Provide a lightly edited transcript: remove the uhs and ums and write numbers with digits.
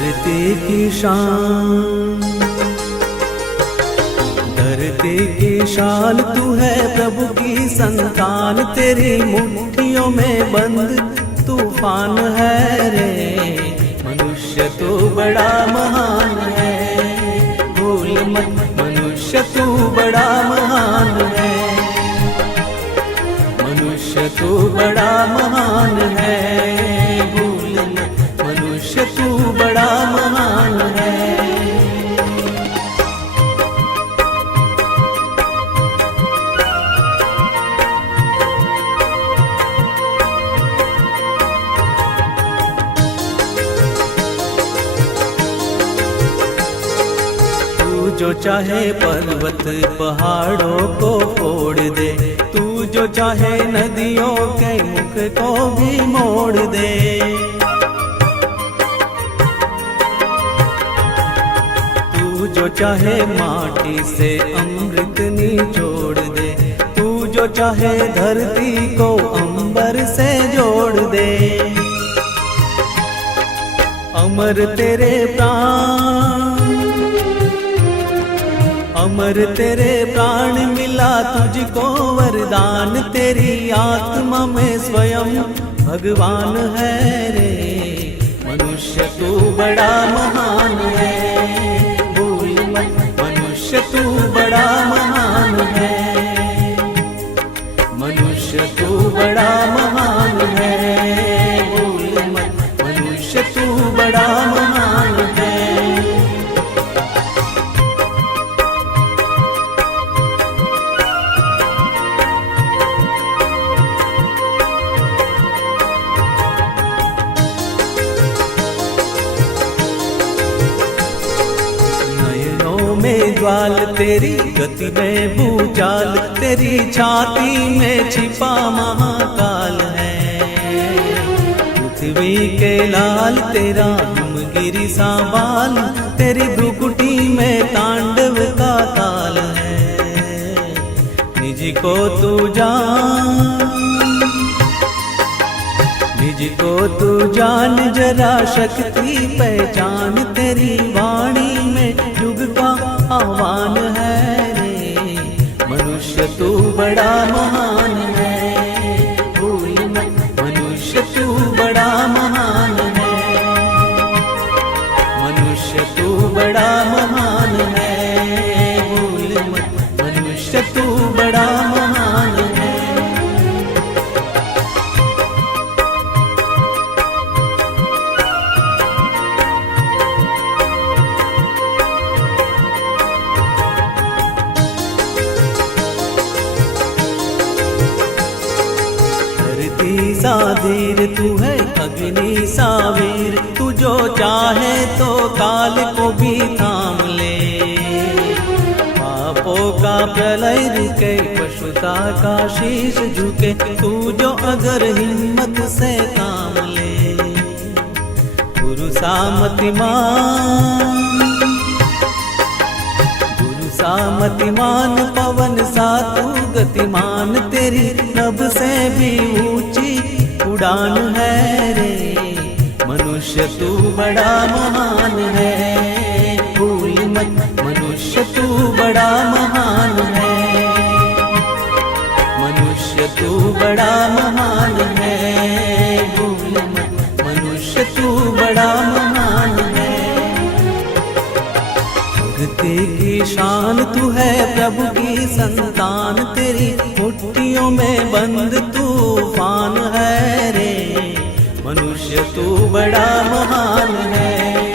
धरती की शान, धरती की शान तू है प्रभु की संतान, तेरी मुट्ठियों में बंद तूफान है रे। मनुष्य तू बड़ा महान है, भूल मत मनुष्य तू बड़ा महान है, मनुष्य तू बड़ा महान है, भूल मत मनुष्य तू बड़ा महान है। जो चाहे पर्वत पहाड़ों को फोड़ दे, तू जो चाहे नदियों के मुख को भी मोड़ दे। तू जो चाहे माटी से अमृत निचोड़ दे, तू जो चाहे धरती को अंबर से जोड़ दे। अमर तेरे प्राण, अमर तेरे प्राण मिला तुझको वरदान, तेरी आत्मा में स्वयं भगवान है रे। मनुष्य तू बड़ा महान है, भूल मत मनुष्य तू बड़ा महान है, मनुष्य तू बड़ा महान है, भूल मत मनुष्य तू बड़ा महान है। में ज्वाल तेरी गति में भूचाल, तेरी छाती में छिपा महाकाल है। पृथ्वी के लाल तेरा हिमगिरी सा बाल, तेरी भ्रुकुटी में तांडव का ताल है। निज को तू जान, निज को तू जान जरा शक्ति पहचान, तेरी वाणी में युग का आह्वान है रे। मनुष्य तू बड़ा महान है, भूल मत मनुष्य तू बड़ा महान है, मनुष्य तू बड़ा महान है, भूल मत मनुष्य तू बड़ा महान है। सा धीर तू है अग्नि सा वीर, तू जो चाहे तो काल को भी थाम ले। पापों का प्रलय रुके, पशुता का शीश झुके, तू जो अगर हिम्मत से काम ले। गुरु सा मतिमान, गुरु सा मतिमान, पवन सा तू गतिमान, तेरी नभ से भी ऊंची उड़ान है रे। मनुष्य तू बड़ा महान है, भूल मत मनुष्य तू बड़ा महान है, मनुष्य तू बड़ा महान है, भूल मत मनुष्य तू बड़ा महान है। धरती की शान तू है प्रभु की संतान, तेरी मुट्ठियों में बंद तूफान है रे। मनुष्य तू बड़ा महान है।